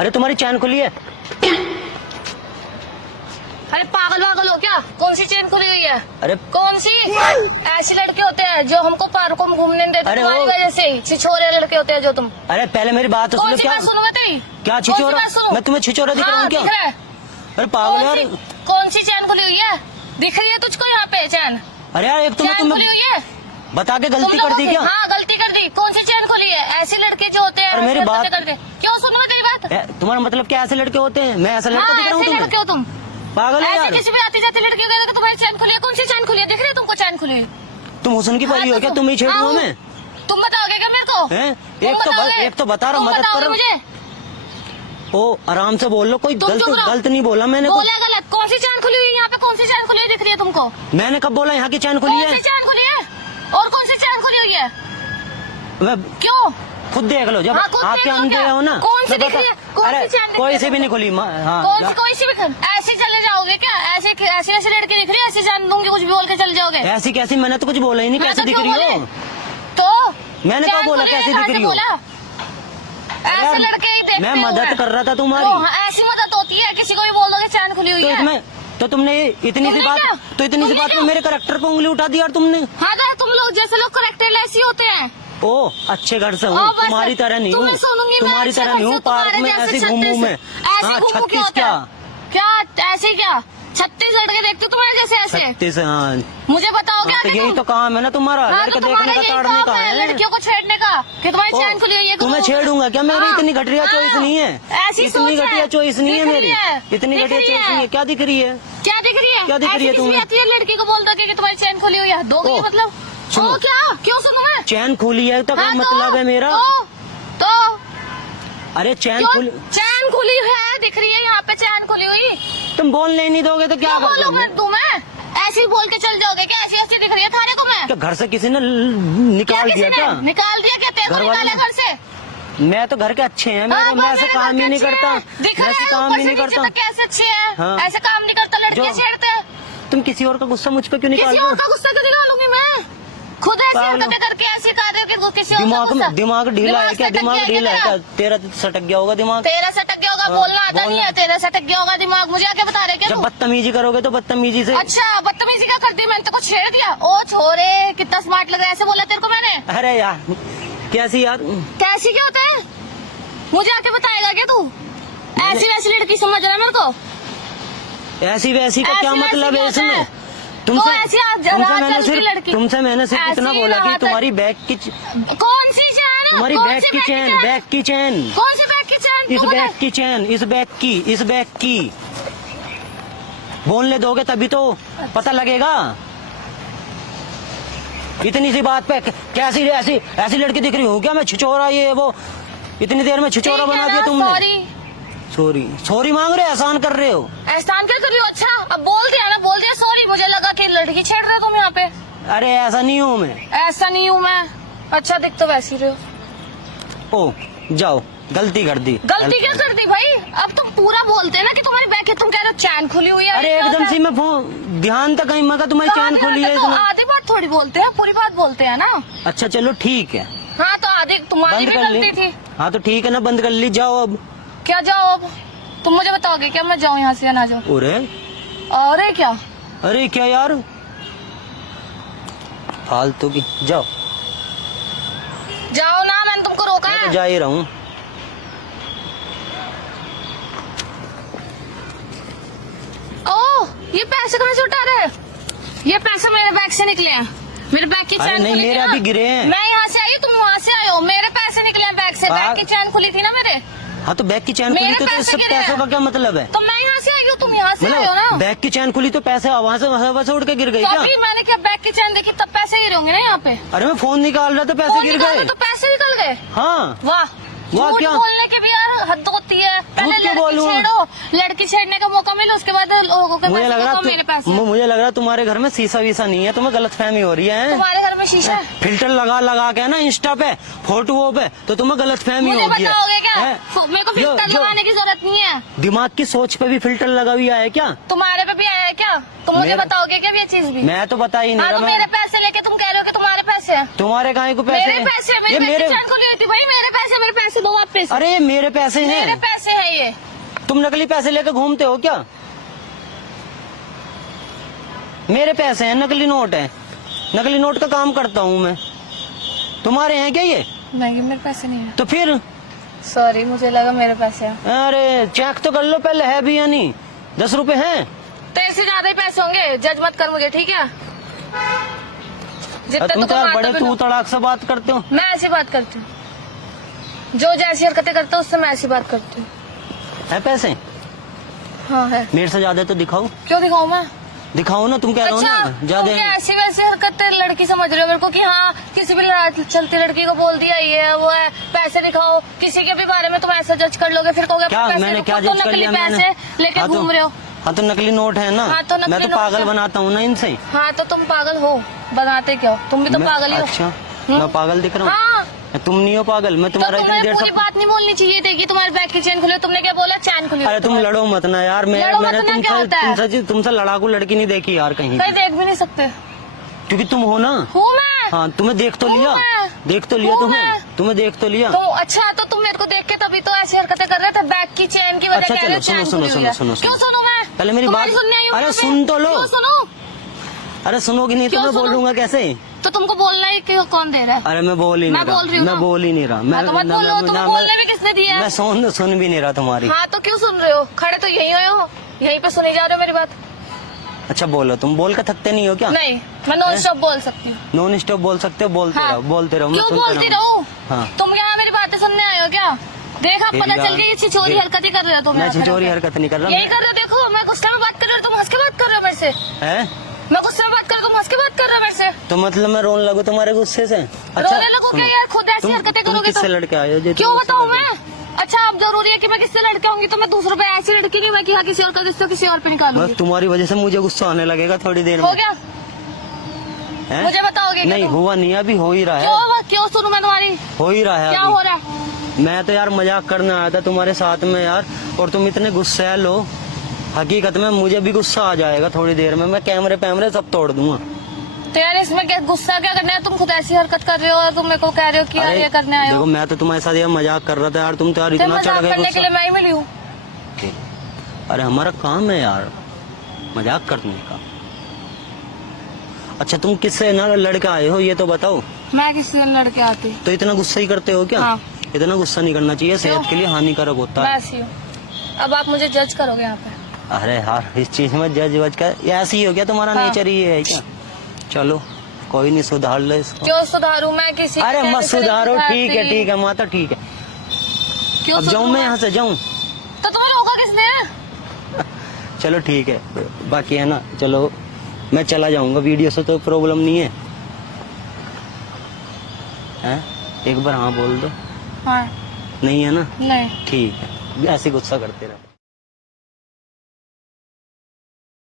अरे तुम्हारी चैन खुली है। अरे पागल वागल हो क्या? कौन सी चेन खुली हुई है? अरे कौन सी? ऐसे लड़के होते हैं जो हमको पार्कों में घूमने नहीं देते, अरे तुम्हारी वो- वजह से ही छिछोरे लड़के होते हैं जो तुम। अरे पहले मेरी बात तो कौन सुनो। सी क्या बात सुनूं मैं तेरी? क्या कौन सी छिछोरा? बात सुनूं? मैं तुम्हें छिछोरा दिख रहा हूँ हाँ, क्या? दिख रहा है। अरे पागल यार। कौन सी चैन खुली हुई है? दिख रही है तुझको यहाँ पे चैन? अरे यार एक तो मैं चैन खुली तुम्हें हुई है? बता के तुम गलती लोगों कर दी की- क्या? हाँ गलती कर दी। कौन सी चैन खुली है? ऐसे लड़के जो होते हैं अरे मेरी ऐसे बात- हरकतें करते हैं। क्यों सुनो तेरी बात? तुम्हारा मतलब क्या ऐसे लड़के होते हैं? मैं ऐसा लड़का हाँ दिख रहा हूँ ऐसे तुम्हें? लड़के हो तुम। पागल है ऐसे यार। किसी भी आती जाती लड़की हो तुम्हारी चैन खुली है? कौन सी चैन खुली है? दिख रही है तुमको चैन खुली है? तुम हुस्न की परी हो क्या? तुम ही छेड़ दो मैं। तुम बताओगे क्या मेरे को? हैं? तुम बताओगे? एक तो बता रहा, तुम मदद बताओगे करो। मुझे? ओ आराम से बोल लो। कोई तुम चुप रहो। गलत नहीं बोला मैंने। बोला गलत? कौन सी चैन खुली हुई है यहाँ पे? कौन सी चैन खुली है दिख रही है तुमको? मैंने कब बोला यहाँ की चैन खुली कौन है? सी चैन खुली है? और कौन सी चैन खुली हुई है? मैं क्यों? खुद देख लो जब हाँ, खुद आपके देख लो अंधे क्या? हो ना। कौन सी मैं दिख बता- रही है? कौन सी अरे चैन दिख कोई रही सी है भी नहीं खुली। हाँ कौन सी कोई सी भी ऐसे चले जाओगे क्या? ऐसे ऐसे ऐसे लड़की दिख रही है? ऐसे जान दूंगी कुछ भी बोल के चले जाओगे? ऐसी कैसी? मैंने तो कुछ बोला ही नहीं। मैं कैसे तो दिख क्यों रही हो? बोले? तो मैंने कब चैन बोला खुली है, कैसी कहाँ दिख से रही हो? बोला? ऐसे यार, लड़के ही देखते मैं हुए। मदद कर रहा था तुम्हारी। तो ऐसी मदद होती है? किसी को भी बोल दोगे चैन खुली हुई तो है? इसमें तो तुमने इतनी सी तुमने बात क्या? तो इतनी सी तुमने बात में क्या? मेरे करेक्टर पे उंगली उठा दी यार तुमने। हाँ तो तुम लोग जैसे लोग करेक्टर ऐसे होते हैं। ओ अच्छे घर से ओ, हूँ, बस तुम्हारी तरह नहीं हूँ। तुम्हें सुनूंगी मैं, तुम्हारी अच्छे तरह घर नहीं से, हूँ। पार्क तुम्हारे में जैसे ऐसे घूमूं मैं। ऐसे हाँ, घूमूं क्यों 36 होता क्या? है? क्या ऐसे क्या? 36 लड़के देखती हूँ तुम्हारे जैसे ऐसे। 36। हाँ मुझे बताओ क्या? तो यही तो काम है ना तुम्हारा, हाँ, लड़के तो देखने तुम्हारा का यही ताड़ने काम का है, है। लड़कियों को छेड़ने का कि तुम्हारी ओ, चैन खुली हुई है। तुम्हें छेड़ूंगा क्या? मेरी हाँ, इतनी घटिया हाँ, चॉइस नहीं है। ऐसी इतनी सोच है। घटिया चॉइस नहीं है दिख मेरी। रही है, इतनी दिख घटिया रही चॉइस है। नहीं है। क्या दिख रही है? क्या दिख रही है? क्या दिख रही है ऐसी किसी तुम्हें? आती है लड़की को बोल दो कि तुम्हारी चैन खुली हुई है, दोगे ओ, मतलब? सुनो। ओ क्या? क्यों सुनूं मैं? चैन खुली है तो क्या हाँ, मतलब है मेरा? तो अरे चैन क्यों? खुली। चैन खुली है दिख रही है यहाँ पे, चैन खुली हुई। तुम बोलने ही नहीं दोगे तो क्या क्या बोलूं करोगे? मैं तुम्हें? ऐसे ही बोल के चल जाओगे क्या? ऐसी ऐसी दिख रही है थाने को मैं? क्या घर से किसी ने निकाल किसी दिया ने क्या? निकाल दिया क्या? तेरे को घर वाले निकाला ने? घर से? मैं तो घर के अच्छे हैं। हाँ, मैं ऐसे मेरे काम घर ही के नहीं अच्छे करता। हैं। दिख मैं रहा ऐसे है काम ऊपर ही से नहीं नीचे करता। तक कैसे अच्छे हैं? हाँ। ऐसे काम नहीं करता, लड़कियां जो- छेड़ते हैं। तुम किसी और का गुस्सा मुझ पे क्यों निकाल किसी रहे और हो? का गुस्सा क्यों निकालूंगी मैं? खुद ऐसी पागल हो। हरकतें करके ऐसे कह रहे हो कि किसी और का दिमाग गुस्सा। दिमाग ढीला है क्या? सटक दिमाग गया ढीला है तेरा? क्या? तेरा तो सटक गया होगा दिमाग। तेरा सटक गया होगा, हाँ, बोलना आता नहीं बोलना। है। तेरा सटक गया होगा दिमाग, मुझे आके बता रहे क्या जब तू? बदतमीजी करोगे तो बदतमीजी से। अच्छा बदतमीजी क्या कर दी मैंने? तेरे को छेड़ दिया? ओ छोरे कितना स्मार्ट लग रहा है, ऐसे बोला तेरे को मैंने? अरे यार कैसी यार। कैसी क्या होता है? मुझे आके बताएगा क्या तू? ऐसी वैसी लड़की समझ रहा है मेरे को? ऐसी वैसी का क्या ऐसी वैसी मतलब है क्या इसमें? होता है? तुमसे तो ऐसी तुमसे मैंने रात चलती लड़की। तुमसे मैंने सिर्फ इतना ऐसी बोला कि रात- तुम्हारी बैग की कौन सी चैन? तुम्हारी कौन बैग सी की चैन, बैग की चैन, कौन सी बैग की चैन? इस तू बैग बता। की चैन, इस बैग की बोलने दोगे तभी तो पता लगेगा। इतनी सी बात पे कैसी ऐसी ऐसी लड़की दिख रही हूँ क्या मैं? छिचोरा ये वो इतनी देर में छिचोरा बना दिया तुमने। सॉरी सॉरी सॉरी मांग रहे हो? एहसान कर रहे हो? एहसान क्या कर रही हो? अच्छा अब बोल दिया ना, बोल दिया सॉरी। मुझे लगा कि लड़की छेड़ रहे हो तुम यहाँ पे। अरे ऐसा नहीं हूँ मैं। ऐसा नहीं हूँ मैं। अच्छा दिख तो वैसी रहे हो। ओ जाओ, गलती कर दी। गलती क्या कर दी भाई? अब तुम पूरा बोलते हैं ना कि तुम्हारी बैग है, तुम कह रहे हो चैन खुली हुई है। अरे एकदम से मैं ध्यान तक कहीं मगा तुम्हारी चैन खुली है तो इसमें। आधी बात थोड़ी बोलते हैं, पूरी बात बोलते हैं ना। अच्छा चलो ठीक है, हाँ तो आधी तुम्हारी बंद भी कर ली। गलती थी। हाँ तो ठीक है ना, बंद कर ली। जाओ अब। क्या जाओ अब? तुम मुझे बताओगे क्या मैं जाऊँ यहाँ से या ना जाऊँ? अरे अरे क्या? अरे क्या यार फालतू की। जाओ, जाओ ना, मैंने तुमको रोका मैं तो है। जा ही रहा हूँ। ओह ये पैसे कहाँ से उठा रहे हैं? ये पैसे मेरे बैग से निकले हैं। मेरे बैग की अरे चैन नहीं, खुली थी मेरे ना। अभी गिरे हैं। मैं यहाँ से आई, तुम वहाँ से आए हो। मेरे पैसे निकले हैं बैग से, बैग की चैन खुली थी ना मेरे। हाँ तो बैग की चैन मेरे खुली तो पैसे इस सब गिरे पैसों हैं। का क्या मतलब है? तो मैं यहाँ से आई हूँ, तुम यहाँ से आए हो ना। मतलब बैग की चैन खुली तो पैसे वहाँ से उड़ के गिर गई तो क्या? अभी मैंने क्या बैग की चैन देखी तब पैसे गिरे होंगे ना यहाँ पे। अरे मैं फोन निकाल रहा था, पैसे फोन गिर निकाला गए। तो पैसे निकल गए। हाँ वाह वाह, झूठ क्या? बोलने की भी यार हद होती है। पहले क्यों लड़की बोलूं? छेड़ो, लड़की छेड़ने का मौका मिले, उसके बाद लोगों के मुझे पैसे लग दो, रहा मेरे पैसे। मुझे लग रहा तुम्हारे घर में शीशा वीसा नहीं है, तुम्हें गलतफहमी हो रही है। तुम्हारे घर में शीशा है? फिल्टर लगा के ना इंस्टा पे फोटोओं पे, तो तुम्हें गलतफहमी मुझे हो गई बताओगे क्या? है। मेरे को फिल्टर लगाने की जरूरत नहीं है। दिमाग की सोच पे भी फिल्टर लगा हुआ है क्या? तुम्हारे पे भी आया है क्या? तुम मुझे मेरे- बताओगे क्या ये चीज भी? मैं तो बता ही नहीं हाँ रहा। तो मेरे पैसे लेके तुम कह रहे हो कि तुम्हारे पैसे हैं। तुम्हारे कहाँ को पैसे मेरे हैं? पैसे, ये मेरी मेरे चैन खुली हुई थी भाई। मेरे पैसे दो वापस। अरे ये मेरे पैसे मेरे हैं। पैसे है तुम नकली पैसे लेकर घूमते हो क्या? मेरे पैसे हैं, नकली नोट है, नकली नोट का काम करता हूँ मैं। तुम्हारे हैं क्या ये? नहीं, मेरे पैसे नहीं है। तो फिर? सॉरी, मुझे लगा मेरे पैसे हैं। अरे चेक तो कर लो पहले, है भी या नहीं? 10 रुपए हैं? तो इससे ज्यादा ही पैसे होंगे, जज मत कर मुझे, ठीक है? जितने तुम तो यार बड़े तू तो तड़ाक से बात करते हो। मैं ऐसी बात करती हूँ, जो जैसी हरकतें करता हूँ उससे मैं ऐसी बात करती हूँ। है पैसे? हाँ है। मेरे से ज्यादा तो दिखाओ। क्यों दिखाऊं मैं? दिखाओ ना, तुम कह रहे हो अच्छा, ना तुम ज्यादा। क्या ऐसी वैसी हरकतें लड़की समझ रहे हो मेरे को कि हाँ किसी भी चलती लड़की को बोल दिया ये है वो है, पैसे दिखाओ, किसी के भी बारे में तुम ऐसा जज कर लोगे, फिर कहोगे क्या पैसे मैंने दिखाओ, क्या तो जज कर नकली लिया मैंने? पैसे लेके हाँ तो- घूम रहे हो। हाँ तो नकली नोट है ना। हाँ तो नकली मैं तो नोट पागल है। बनाता हूँ ना इनसे। हाँ तो तुम पागल हो, बनाते क्या हो? तुम भी तो पागल ही हो। अच्छा, मैं पागल दिख रहा हूँ? हाँ, तुम नहीं हो पागल, मैं तो तुम्हारा इतनी तुम्हें देर पूरी से। बात नहीं बोलनी चाहिए थी कि तुम्हारे बैग की चेन खुली, तुमने क्या बोला? चैन खुली। अरे तुम लड़ो मत ना यार, लड़ो मत मैंने ना क्या होता है? तुमसे लड़ाकू लड़की नहीं देखी यार कहीं। कहीं देख भी नहीं सकते। क्योंकि तुम हो ना। हूँ मैं। हाँ, तुम्हें देख तो हूँ लिया, मैं। देख तो लिया हूँ तुम्हें, मैं। तुम्हें देख तो लिया। तो अच्छा, तो तुम मेरे को देख के तभी तो ऐसी हरकतें कर रहे थे, बैग की चेन की वजह अच्छा, कह रहे हो चलो, चैन सुनो, खुली सुनो, हुई है। सुनो, सुनो, क्यों सुनो मैं? पहले मेरी तुम्हारी बात- सुनने आई हूँ अरे मैं। सुन तो लो। क्यों सुनो? अरे सुनोगी नहीं तो क्यों मैं सुनो? बोलूंगा कैसे? तो तुमको बोलना ही क्यों कौन दे रहा है? अरे मैं बोल ही नहीं मैं रहा, बोल रही हूँ मैं ना। बोल ही नहीं रहा। हाँ, तो मत बोलो, तुम्हें बोलने भी किसने दिया है? मैं सुन भी नहीं रहा तुम्हारी। हाँ तो क्यों सुन रहे हो? खड़े तो यही हुए हो, यहीं पे सुनी जा रहे हो मेरी बात। अच्छा बोलो, तुम बोल कर थकते नहीं हो क्या? नहीं, मैं नॉन स्टॉप बोल सकती हूँ। नॉन स्टॉप बोल सकते हो, बोलते हाँ। रहो, बोलते रहो, मैं क्यों सुनता बोलती रहूंगा। रहूं? हाँ। तुम यहाँ मेरी बातें सुनने आए हो क्या? देखा, फिर पता यार, चल गई ये छिछोरी हरकत ही कर रहे हो तुम। मैं यहाँ पे छिछोरी रहकर। हरकत नहीं कर रहा। यही कर रहे हो, देखो मैं गुस्से में बात कर रही हूँ, तुम हंस के बात कर रहे हो मेरे से। है मैं गुस्से में बात कर रहा हूँ, तुम हंस के बात कर रहे हो मेरे से। तो मतलब मैं रोने लगू तुम्हारे गुस्से से? रोने लगो क्या सुनो, यार? खुद ऐसी तुम हरकतें करोगे किससे तो? लड़के आए हो जो क्यों तुम गुस्से बताऊँ कर रहे हो? मैं? अच्छा, अब जरूरी है कि मैं किससे लड़के होंगी तो मैं दूसरों पे ऐसी लड़की नहीं मैं कि हाँ किसी और का रिश्ता किसी और पे निकालूंगी। बस तुम्हारी वजह से मुझे गुस्सा आने लगेगा थोड़ी देर हो में। गया? हैं? मुझे बताओगे क्या नहीं तुम? हुआ नहीं, अभी हो ही रहा है, क्यों सुनूं मैं तुम्हारी? हो ही रहा है क्या अभी। हो रहा है? मैं तो यार मजाक करने आया था तुम्हारे साथ में यार, और तुम इतने गुस्सैल हो। हकीकत में मुझे भी गुस्सा आ जाएगा थोड़ी देर में, मैं कैमरे पैमरे सब तोड़ दूंगा। तो यार इसमें क्या गुस्सा क्या करना है? तुम खुद ऐसी हरकत कर रहे हो और तुम मेरे को कह रहे हो कि यार ये करने आए देखो, हो। मैं तो तुम्हारे साथ यार मजाक कर रहा था यार, तुम तो यार तो इतना चढ़ मजाक गए करने के लिए गुस्सा। मैं ही मिली हूँ। अरे हमारा काम है यार मजाक करने का। अच्छा तुम किससे ना लड़के आए हो ये तो बताओ। मैं किसी दिन लड़के आती? तो इतना गुस्सा ही करते हो क्या? हाँ। इतना गुस्सा नहीं करना चाहिए, सेहत के लिए हानिकारक होता मैं है। ऐसी हूँ। अब आप मुझे जज करोगे यहाँ पे? अरे यार इस चीज में जज वज कर, ये ऐसी ही हो गया तुम्हारा हाँ। नेचर ही है क्या? चलो कोई नहीं, सुधार लो इसको। क्यों सुधारू मैं किसी? अरे मत कैसे सुधारो, सुधारती? ठीक है माता, ठीक है। क्यों अब जाऊं सुधरूं मैं यहाँ से, जाऊं? तो तुम्हें रोका किसने? चलो ठीक है, बाकी है ना, चलो मैं चला जाऊंगा, वीडियो से तो प्रॉब्लम नहीं है, हैं? एक बार हाँ बोल दो। हाँ। नहीं है ना? नहीं। ठीक है, ऐसे गुस्सा करते रहो।